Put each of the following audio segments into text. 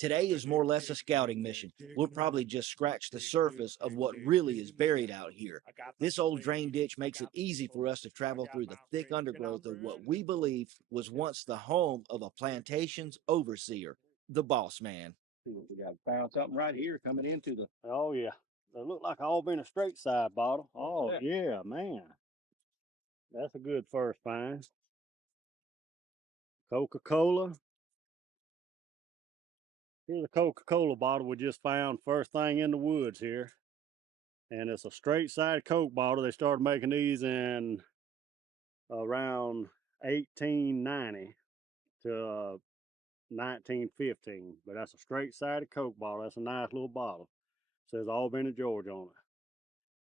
Today is more or less a scouting mission. We'll probably just scratch the surface of what really is buried out here. This old drain ditch makes it easy for us to travel through the thick undergrowth of what we believe was once the home of a plantation's overseer, the boss man. See what we got. Found something right here coming into the. Oh yeah. They look like all been a straight side bottle. Oh yeah, man. That's a good first find. Coca-Cola. Here's a Coca-Cola bottle we just found first thing in the woods here. And it's a straight side Coke bottle. They started making these in around 1890 to 1915. But that's a straight sided Coke bottle. That's a nice little bottle. Says Albany, Georgia on it.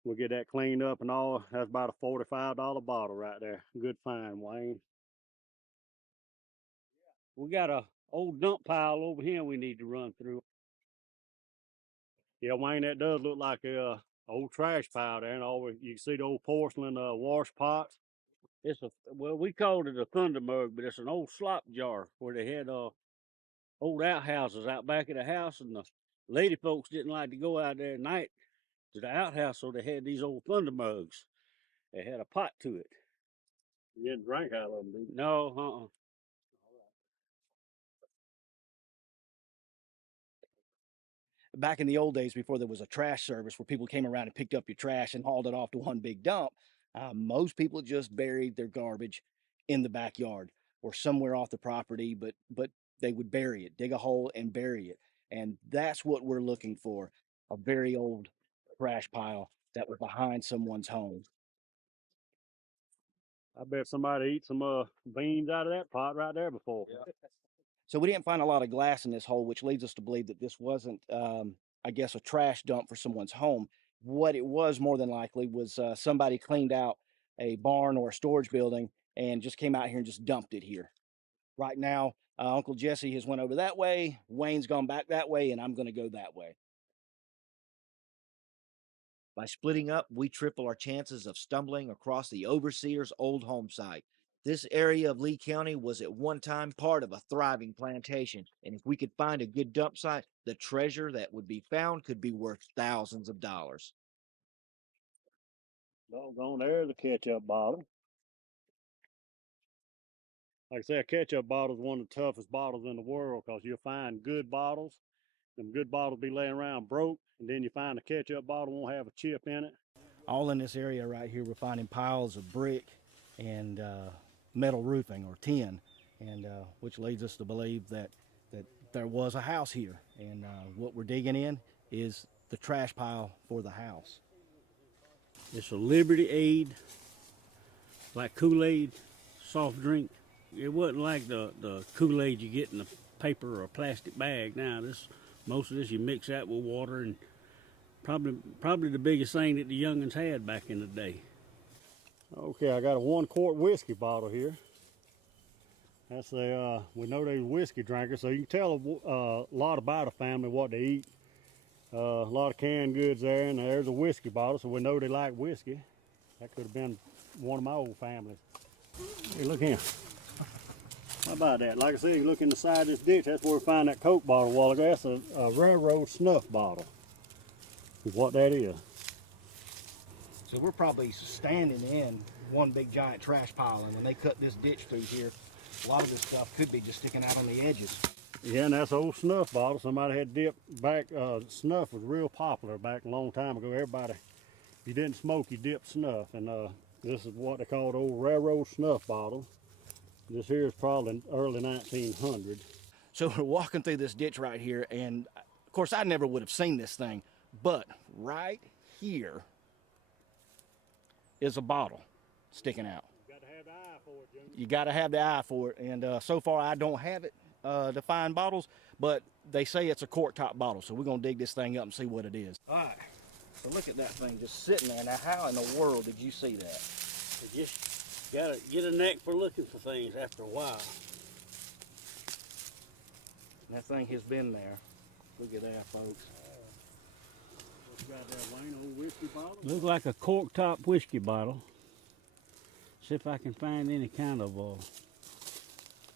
We'll get that cleaned up and all. That's about a $45 bottle right there. Good find, Wayne. We got a old dump pile over here we need to run through. Yeah, Wayne, that does look like a old trash pile there, and all you can see the old porcelain wash pots. It's a, well, we called it a thunder mug, but it's an old slop jar where they had old outhouses out back of the house, and the lady folks didn't like to go out there at night to the outhouse, so they had these old thunder mugs. They had a pot to it. You didn't drink out of them, did you? No, Back in the old days, before there was a trash service where people came around and picked up your trash and hauled it off to one big dump, most people just buried their garbage in the backyard or somewhere off the property, but they would bury it, dig a hole and bury it. And that's what we're looking for, a very old trash pile that was behind someone's home. I bet somebody eat some beans out of that pot right there before. Yeah. So we didn't find a lot of glass in this hole, which leads us to believe that this wasn't, I guess, a trash dump for someone's home. What it was more than likely was somebody cleaned out a barn or a storage building and just came out here and just dumped it here. Right now, Uncle Jesse has went over that way, Wayne's gone back that way, and I'm going to go that way. By splitting up, we triple our chances of stumbling across the overseer's old home site. This area of Lee County was at one time part of a thriving plantation, and if we could find a good dump site, the treasure that would be found could be worth thousands of dollars. Doggone, there's a ketchup bottle. Like I say, a ketchup bottle is one of the toughest bottles in the world because you'll find good bottles. Them good bottles be laying around broke, and then you find a ketchup bottle won't have a chip in it. All in this area right here, we're finding piles of brick and metal roofing or tin, and which leads us to believe that there was a house here, and what we're digging in is the trash pile for the house. It's a Liberty Aid, like Kool-Aid soft drink. It wasn't like the Kool-Aid you get in a paper or a plastic bag. Now most of this you mix that with water, and probably the biggest thing that the youngins had back in the day. Okay, I got a 1-quart whiskey bottle here. That's we know they're whiskey drinkers, so you can tell a lot about a family, what they eat. A lot of canned goods there, and there's a whiskey bottle, so we know they like whiskey. That could have been one of my old families. Hey, look here. How about that? Like I said, you look in the side of this ditch, that's where we find that Coke bottle a while ago. That's a railroad snuff bottle, is what that is. So we're probably standing in one big giant trash pile, and when they cut this ditch through here, a lot of this stuff could be just sticking out on the edges. Yeah, and that's an old snuff bottle. Somebody had dipped back. Snuff was real popular back a long time ago. Everybody, if you didn't smoke, you dipped snuff. And this is what they called old railroad snuff bottle. This here is probably early 1900s. So we're walking through this ditch right here, and of course I never would have seen this thing, but right here is a bottle sticking out. You got to have the eye for it, Junior. You got to have the eye for it, and so far I don't have it to find bottles, but they say it's a quart top bottle, so we're gonna dig this thing up and see what it is. All right, so look at that thing just sitting there. Now, how in the world did you see that? You just gotta get a neck for looking for things after a while. That thing has been there. Look at that, folks. What you got there, Wayne? Old whiskey bottle? Looks like a cork top whiskey bottle. See if I can find any kind of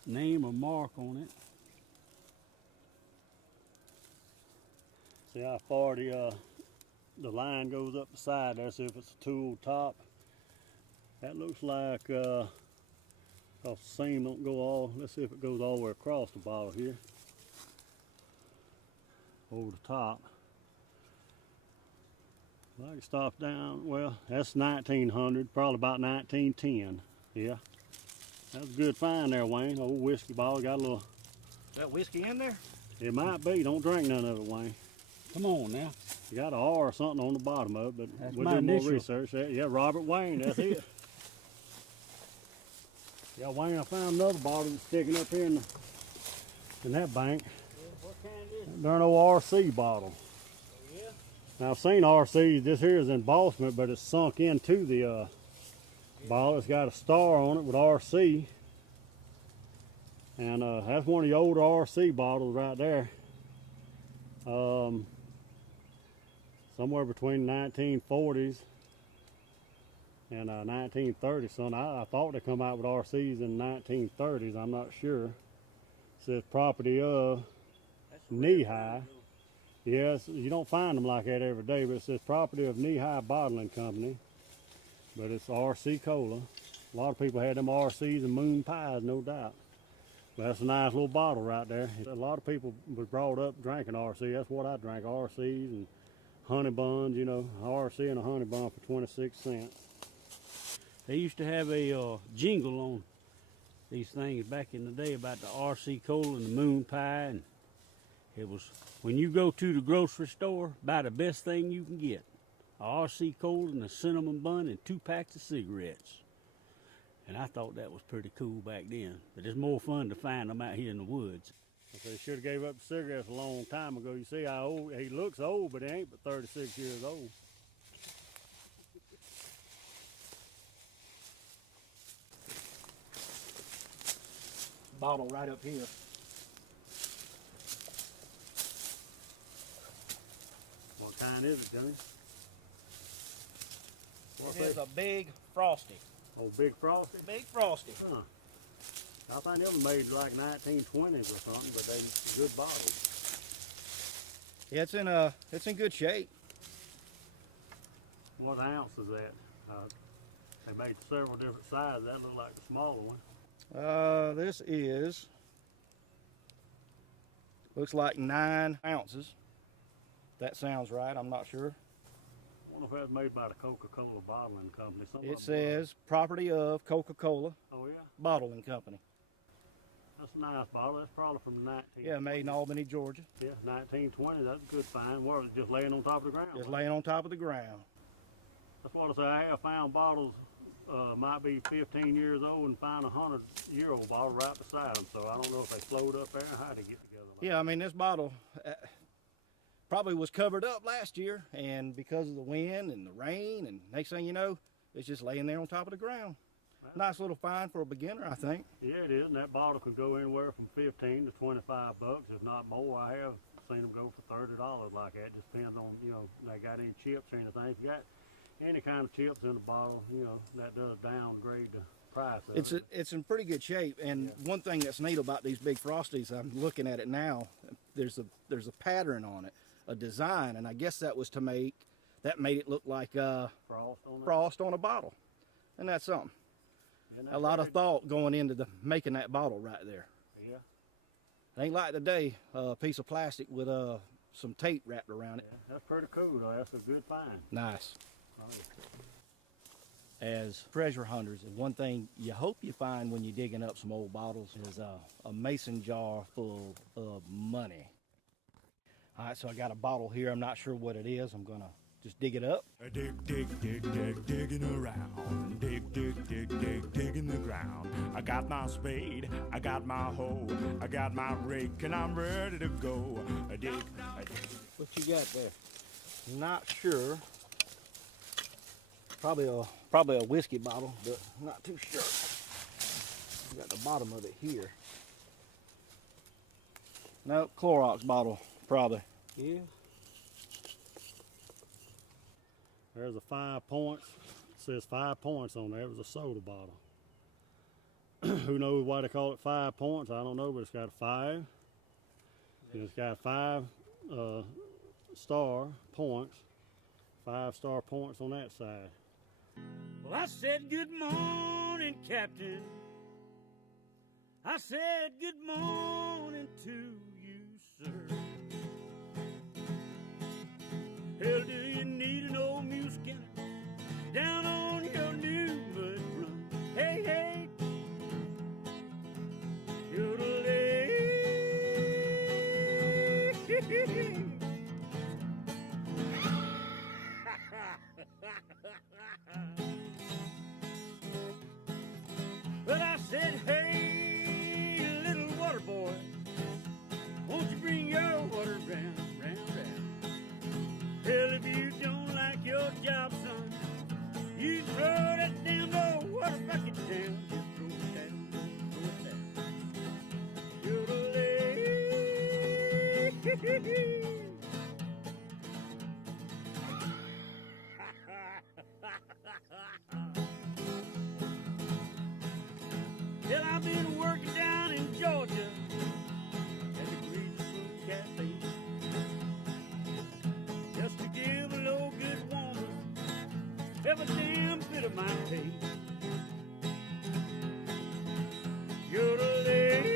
name or mark on it. See how far the line goes up the side there. See if it's a tool top. That looks like, cause the seam don't go all, let's see if it goes all the way across the bottle here. Over the top. I can stop down, well, that's 1900, probably about 1910. Yeah. That was a good find there, Wayne. Old whiskey bottle, got a little. Is that whiskey in there? It might be, don't drink none of it, Wayne. Come on now. You got an R or something on the bottom of it, but That's we'll my do more initial. research. Yeah, Robert Wayne, that's it. Yeah, Wayne, I found another bottle that's sticking up here in that bank. Yeah, what kind is it? Darn old RC bottle. Oh, yeah? Now I've seen RCs, this here is embossment, but it's sunk into the bottle. It's got a star on it with RC. And that's one of the older RC bottles right there. Somewhere between 1940s and 1930s. So I thought they come out with RCs in the 1930s. I'm not sure. It says property of knee-high. Yes, you don't find them like that every day, but it says property of knee-high bottling company. But it's RC Cola. A lot of people had them RCs and moon pies, no doubt. But that's a nice little bottle right there. A lot of people was brought up drinking RC. That's what I drank, RCs and honey buns, you know, RC and a honey bun for 26 cents. They used to have a jingle on these things back in the day about the RC Cola and the moon pie, and it was, when you go to the grocery store, buy the best thing you can get. A RC Cola and a cinnamon bun and 2 packs of cigarettes. And I thought that was pretty cool back then. But it's more fun to find them out here in the woods. They should have gave up the cigarettes a long time ago. You see how old, he looks old, but he ain't but 36 years old. Bottle right up here. What kind is it, Johnny? It is a big frosty. Oh, Big Frosty? Big frosty. Huh. I think them made like 1920s or something, but they good bottles. Yeah, it's in good shape. What ounce is that? They made several different sizes. That looked like the smaller one. This is, looks like 9 ounces. That sounds right, I'm not sure. I wonder if that was made by the Coca-Cola bottling company. It says property of Coca-Cola Oh yeah? bottling company. That's a nice bottle. That's probably from the 1920s. Yeah, made in Albany, Georgia. Yeah, 1920. That's a good find. What, was it just laying on top of the ground? Just laying on top of the ground. That's what I say. I have found bottles might be 15 years old and find a 100-year-old bottle right beside them. So I don't know if they float up there or how they get together. Like Yeah, I mean, this bottle probably was covered up last year, and because of the wind and the rain, and next thing you know, it's just laying there on top of the ground. Nice little find for a beginner, I think. Yeah, it is, and that bottle could go anywhere from 15 to 25 bucks, if not more. I have seen them go for $30 like that. Just depends on, you know, they got any chips or anything. If you got any kind of chips in the bottle, you know, that does downgrade the price of it. It's in pretty good shape, and one thing that's neat about these big frosties, I'm looking at it now. There's a pattern on it, a design, and I guess that was to made it look like frost on a bottle, and that's something. Yeah, A lot of thought going into making that bottle right there. Yeah. It ain't like today, a piece of plastic with some tape wrapped around it. Yeah, that's pretty cool though. That's a good find. Nice. Nice. As treasure hunters, and one thing you hope you find when you're digging up some old bottles is a mason jar full of money. All right, so I got a bottle here. I'm not sure what it is. I'm gonna just dig it up. Digging around. Digging the ground. I got my spade, I got my hoe, I got my rake, and I'm ready to go. I dig. What you got there? Not sure. Probably a whiskey bottle, but not too sure. Got the bottom of it here. Nope, Clorox bottle, probably. Yeah. There's a 5 points. It says 5 points on there. It was a soda bottle. Who knows why they call it 5 points? I don't know, but it's got a 5. And it's got 5 star points, 5-star points on that side. Well, I said, good morning, Captain. I said, good morning to you, sir. Hell, do you need an old mule skinner down on your new mud run? Hey, hey, yodelay. But I said, hey, little water boy, won't you bring your water round, round, round? Hell, if you don't like your job, son, you throw that damn old water bucket down. Just throw it down, throw it down. Yodelay. Well, I've been working down in Georgia at the Greasy Spoon Cafe just to give a low good woman every damn bit of my pay. Yodelay.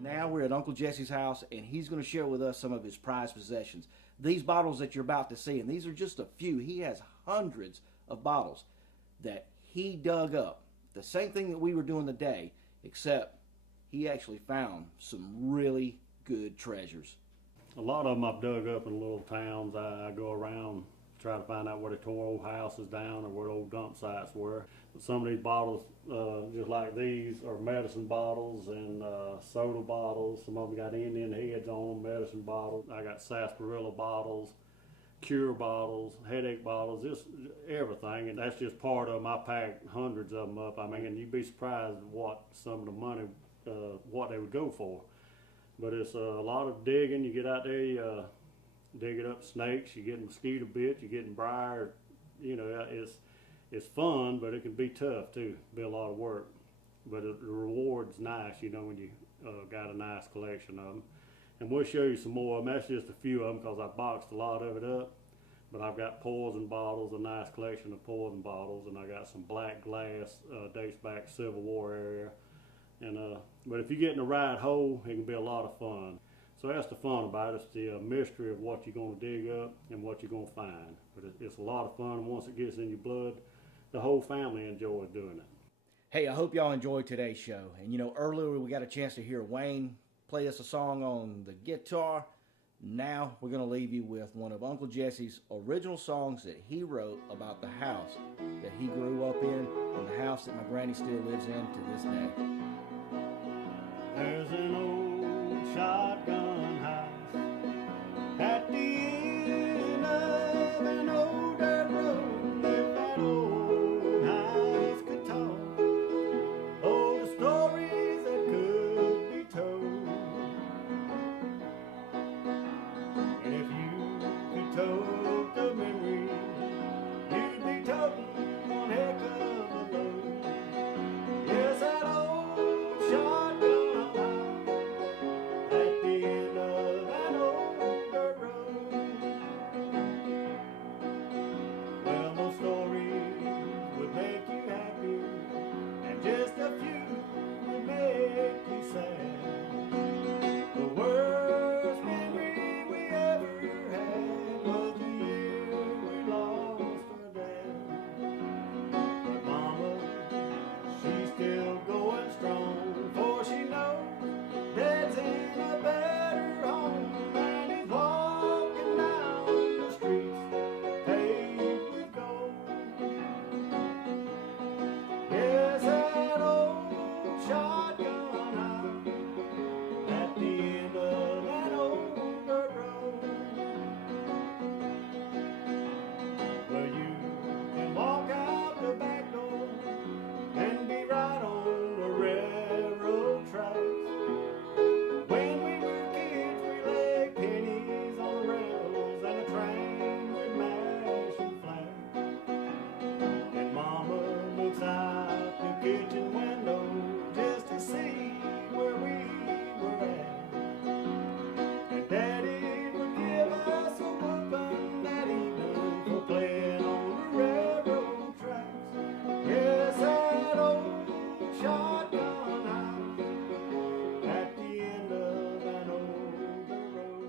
Now we're at Uncle Jesse's house, and he's going to share with us some of his prized possessions. These bottles that you're about to see, and these are just a few. He has hundreds of bottles that he dug up. The same thing that we were doing today, except he actually found some really good treasures. A lot of them I've dug up in little towns. I go around, try to find out where they tore old houses down or where old dump sites were. But some of these bottles, just like these, are medicine bottles and soda bottles. Some of them got Indian heads on them, medicine bottles. I got sarsaparilla bottles, cure bottles, headache bottles, just everything. And that's just part of them. I packed hundreds of them up. I mean, and you'd be surprised what some of the money, what they would go for. But it's a lot of digging. You get out there, you digging up snakes, you're getting mosquito bits, you're getting briar. You know, it's fun, but it can be tough too. Be a lot of work. But the reward's nice, you know, when you got a nice collection of them. And we'll show you some more of them. That's just a few of them because I boxed a lot of it up. But I've got poison bottles, a nice collection of poison bottles, and I got some black glass, dates back Civil War area. And but if you get in the right hole, it can be a lot of fun. So that's the fun about it. It's the mystery of what you're going to dig up and what you're going to find. But it's a lot of fun, and once it gets in your blood, the whole family enjoys doing it. Hey, I hope y'all enjoyed today's show. And you know, earlier we got a chance to hear Wayne play us a song on the guitar. Now we're going to leave you with one of Uncle Jesse's original songs that he wrote about the house that he grew up in and the house that my granny still lives in to this day. There's an old shotgun